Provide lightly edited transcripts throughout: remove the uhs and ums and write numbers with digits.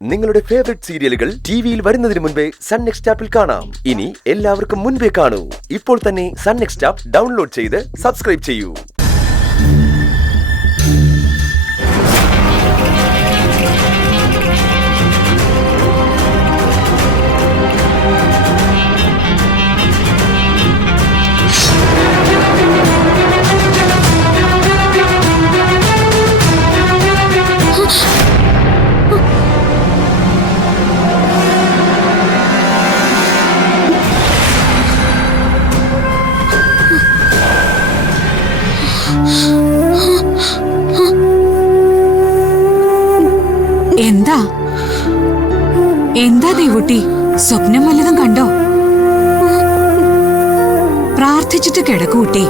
നിങ്ങളുടെ ഫേവറേറ്റ് സീരിയലുകൾ ടിവിയിൽ വരുന്നതിന് മുൻപേ സൺ നെക്സ്റ്റ് ആപ്പിൽ കാണാം. ഇനി എല്ലാവർക്കും മുൻപേ കാണൂ. ഇപ്പോൾ തന്നെ സൺ നെക്സ്റ്റ് ആപ്പ് ഡൗൺലോഡ് ചെയ്ത് സബ്സ്ക്രൈബ് ചെയ്യൂ. എന്താ എന്താ ദേവുട്ടി, സ്വപ്നം വല്ലതും കണ്ടോ? പ്രാർത്ഥിച്ചിട്ട് കിടക്കൂട്ടി.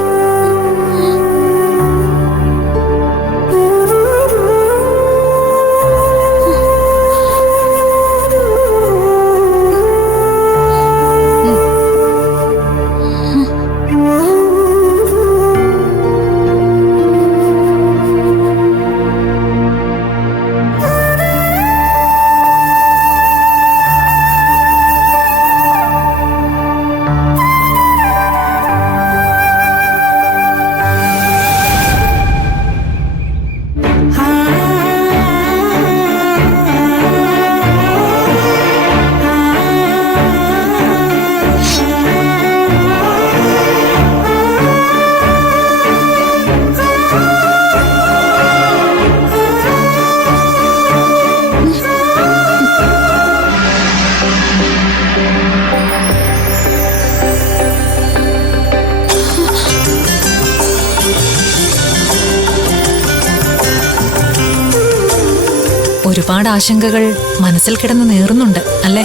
ഒരുപാട് ആശങ്കകൾ മനസ്സിൽ കിടന്ന് നേറുന്നുണ്ട് അല്ലേ?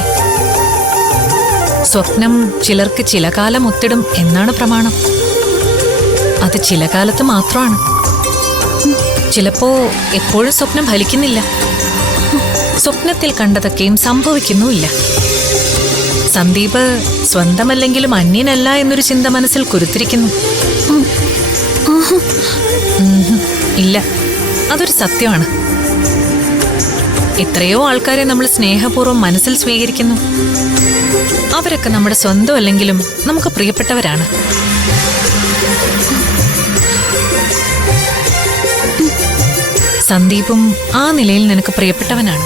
സ്വപ്നം ചിലർക്ക് ചില കാലം ഒത്തിടും എന്നാണ് പ്രമാണം. അത് ചില കാലത്ത് മാത്രമാണ്. ചിലപ്പോ എപ്പോഴും സ്വപ്നം ഫലിക്കുന്നില്ല. സ്വപ്നത്തിൽ കണ്ടതൊക്കെയും സംഭവിക്കുന്നുമില്ല. സന്ദീപ് സ്വന്തമല്ലെങ്കിലും അന്യനല്ല എന്നൊരു ചിന്ത മനസ്സിൽ കുരുത്തിരിക്കുന്നു. ഇല്ല, അതൊരു സത്യമാണ്. എത്രയോ ആൾക്കാരെ നമ്മൾ സ്നേഹപൂർവ്വം മനസ്സിൽ സ്വീകരിക്കുന്നു. അവരൊക്കെ നമ്മുടെ സ്വന്തം അല്ലെങ്കിലും നമുക്ക് പ്രിയപ്പെട്ടവരാണ്. സന്ദീപും ആ നിലയിൽ നിനക്ക് പ്രിയപ്പെട്ടവനാണ്.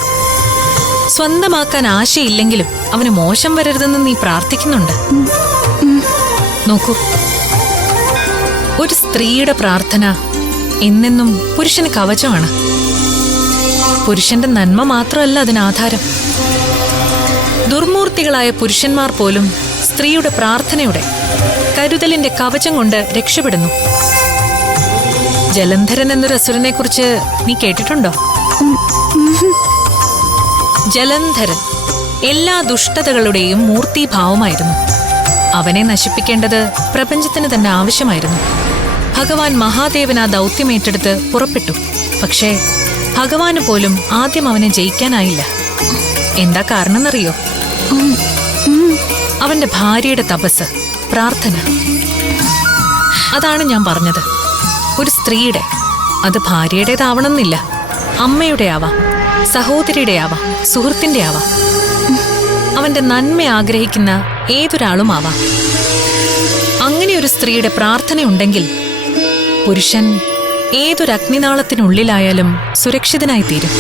സ്വന്തമാക്കാൻ ആശയില്ലെങ്കിലും അവന് മോശം വരരുതെന്ന് നീ പ്രാർത്ഥിക്കുന്നുണ്ട്. നോക്കൂ, ഒരു സ്ത്രീയുടെ പ്രാർത്ഥന എന്നെന്നും പുരുഷന് കവചമാണ്. പുരുഷന്റെ നന്മ മാത്രമല്ല അതിനാധാരം. ദുർമൂർത്തികളായ പുരുഷന്മാർ പോലും സ്ത്രീയുടെ പ്രാർത്ഥനയുടെ കരുതലിന്റെ കവചം കൊണ്ട് രക്ഷപ്പെടുന്നു. ജലന്ധരൻ എന്നൊരു അസുരനെ കുറിച്ച് നീ കേട്ടിട്ടുണ്ടോ? ജലന്ധരൻ എല്ലാ ദുഷ്ടതകളുടെയും മൂർത്തിഭാവമായിരുന്നു. അവനെ നശിപ്പിക്കേണ്ടത് പ്രപഞ്ചത്തിന് തന്നെ ആവശ്യമായിരുന്നു. ഭഗവാൻ മഹാദേവൻ ആ ദൗത്യമേറ്റെടുത്ത് പുറപ്പെട്ടു. പക്ഷേ ഭഗവാന് പോലും ആദ്യം അവനെ ജയിക്കാനായില്ല. എന്താ കാരണം എന്നറിയോ? അവന്റെ ഭാര്യയുടെ തപസ്, പ്രാർത്ഥന. അതാണ് ഞാൻ പറഞ്ഞത്. ഒരു സ്ത്രീയുടെ, അത് ഭാര്യയുടേതാവണമെന്നില്ല, അമ്മയുടെ ആവാം, സഹോദരിയുടെ ആവാം, സുഹൃത്തിന്റെ ആവാം, അവന്റെ നന്മ ആഗ്രഹിക്കുന്ന ഏതൊരാളും ആവാം. അങ്ങനെ ഒരു സ്ത്രീയുടെ പ്രാർത്ഥനയുണ്ടെങ്കിൽ പുരുഷൻ ഏതൊരു അഗ്നിനാളത്തിനുള്ളിലായാലും സുരക്ഷിതനായി തീരും.